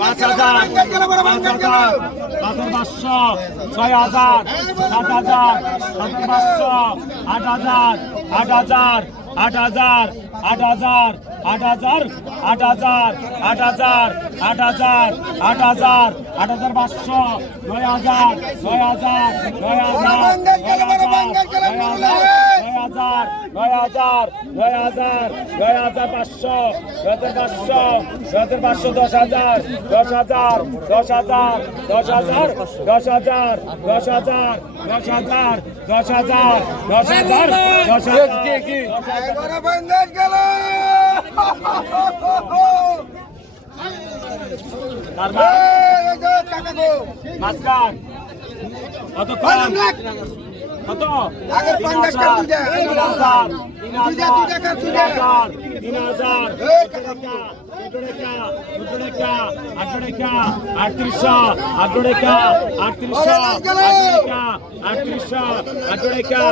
পাঁচ হাজার পাঁচ হাজার পাঁচের পাঁচশো ছয় হাজার সাত হাজার সাতের পাঁচশো আট হাজার আট হাজার আট হাজার আট হাজার আট হাজার আট হাজার আট হাজার আট হাজার আট হাজার আট হাজার পাঁচশো নয় হাজার নয় হাজার নয় হাজার নয় হাজার নয় হাজার নয় হাজার নয় হাজার পাঁচশো নয় হাজার পাঁচশো নয় হাজার পাঁচশো দশ হাজার দশ হাজার দশ হাজার দশ হাজার দশ হাজার দশ হাজার দশ হাজার দশ হাজার দশ হাজার দশ হাজার। মাঝখান। কত কত আগে 50 টাকা দুইটা 3000 3000 আটত্রিশশো আটরেখা আটত্রিশশো আটরেখা আটত্রিশশো আটরেখা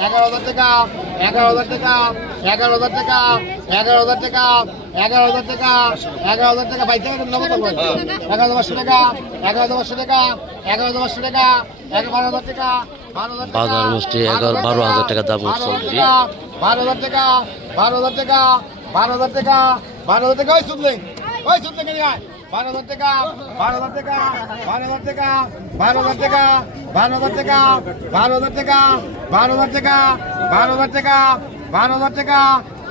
এগারো হাজার টাকা এগারো হাজার টাকা এগারো হাজার টাকা এগারো হাজার টাকা এগারো হাজার টাকা এগারো হাজার টাকা বাইতে নগদ এগারো হাজার পাঁচশো টাকা এগারো হাজার পাঁচশো টাকা এগারো হাজার পাঁচশো টাকা এগারো বারো হাজার টাকা বারো হাজার টাকা দাম চলছে বারো হাজার টাকা বারো হাজার টাকা বারো হাজার টাকা বারো হাজার টাকা ওই শুনলেন ওই শুনলেন বারো হাজার টাকা বারো হাজার টাকা বারো হাজার টাকা বারো হাজার টাকা বারো হাজার টাকা বারো হাজার টাকা বারো হাজার টাকা বারো হাজার টাকা বারো হাজার টাকা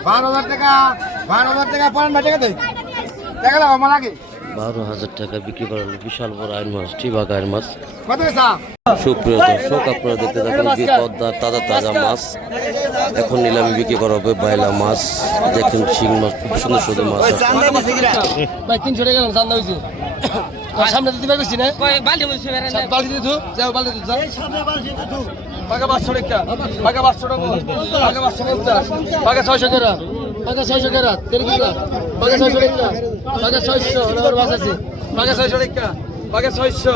বারো হাজার টাকা বারো হাজার টাকা টাকা দেয় টাকা লাগাও আমার আগে। বারো হাজার টাকা বিক্রি করা হলো বিশাল বড় আইন মাছ টিবাগ আইন মাছ কত পয়সা? সুপ্রিয় দর্শক আপনারা দেখতে থাকুন যে পদ্মা তাজা তাজা মাছ। এখন নিলামে বিক্রি করা হবে বাইলা মাছ। দেখেন শিং মাছ খুব সুন্দর সুন্দর মাছ। ভাই তিনশো টাকা চান্দা হয়েছে। সামনে দিতে পারবি না? বালতি দিয়ে ধু যাও বালতি যাও। পাকা পাঁচশো টাকা পাকা পাঁচশো টাকা পাকা পাঁচশো পঞ্চাশ পাকা ছয়শো টাকা পাকা ছয়শো টাকা তেরো টাকা পাকা ছয়শো টাকা পাকা ছয়শো আমার মাছ আছে পাকা ছয়শো টাকা পাকা ছয়শো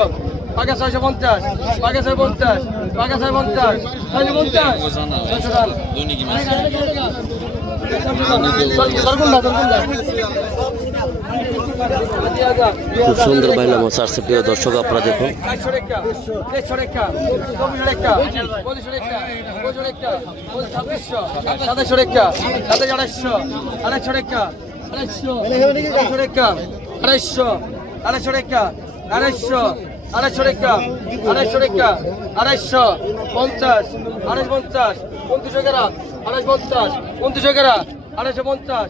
পাকা ছয়শো পঞ্চাশ পাকা ছয় পঞ্চাশ পাকা ছয় পঞ্চাশ ছয়শো পঞ্চাশ ছয়শো টাকা। সরকুন্ডা সরকুন্ডা খুব সুন্দর বাইলা মাছ আসছে প্রিয় দর্শক আপনারা দেখুন আড়াইশো আড়াইশো আড়াইশো আড়াইশো আড়াইশো আড়াইশো পঞ্চাশ আড়াইশো পঞ্চাশ এগারো আড়াইশো পঞ্চাশ উনত্রিশ এগারো আড়াইশো পঞ্চাশ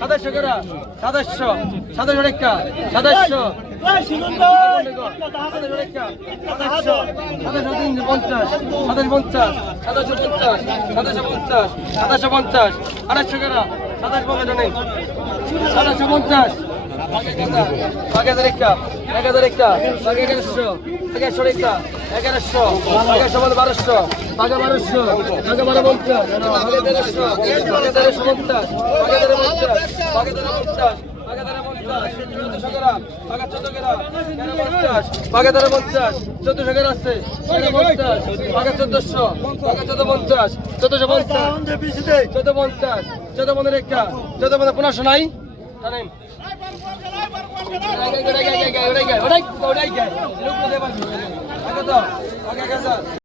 সাতাশশো কেরা? সাতাশশো সাতাশশো টাকা সাতাশশো পঞ্চাশ সাতাশ পঞ্চাশ সাতাশশো পঞ্চাশ সাতাশশো পঞ্চাশ সাতাশশো পঞ্চাশ। আড়াইশো কেরা? সাতাশ পঞ্চাশ সাতাশশো পঞ্চাশ। বারোশো বাঘা বারোশো বাঘা বারো পঞ্চাশ বাঘা তেরোশো বাঘা তেরোশো পঞ্চাশ বাঘা তেরো পঞ্চাশ বাঘা তেরো পঞ্চাশ বাগাতারা পঞ্চাশ চোদ্দশো গ্রাম আছে পঞ্চাশ বাগা চোদ্দশো চোদ্দ পঞ্চাশ চোদ্দশো পঞ্চাশ চোদ্দ পঞ্চাশ চোদ্দ পনেরো একটা চোদ্দ নাই ওটাই ওটাই ওটাই ওটাই ওটাই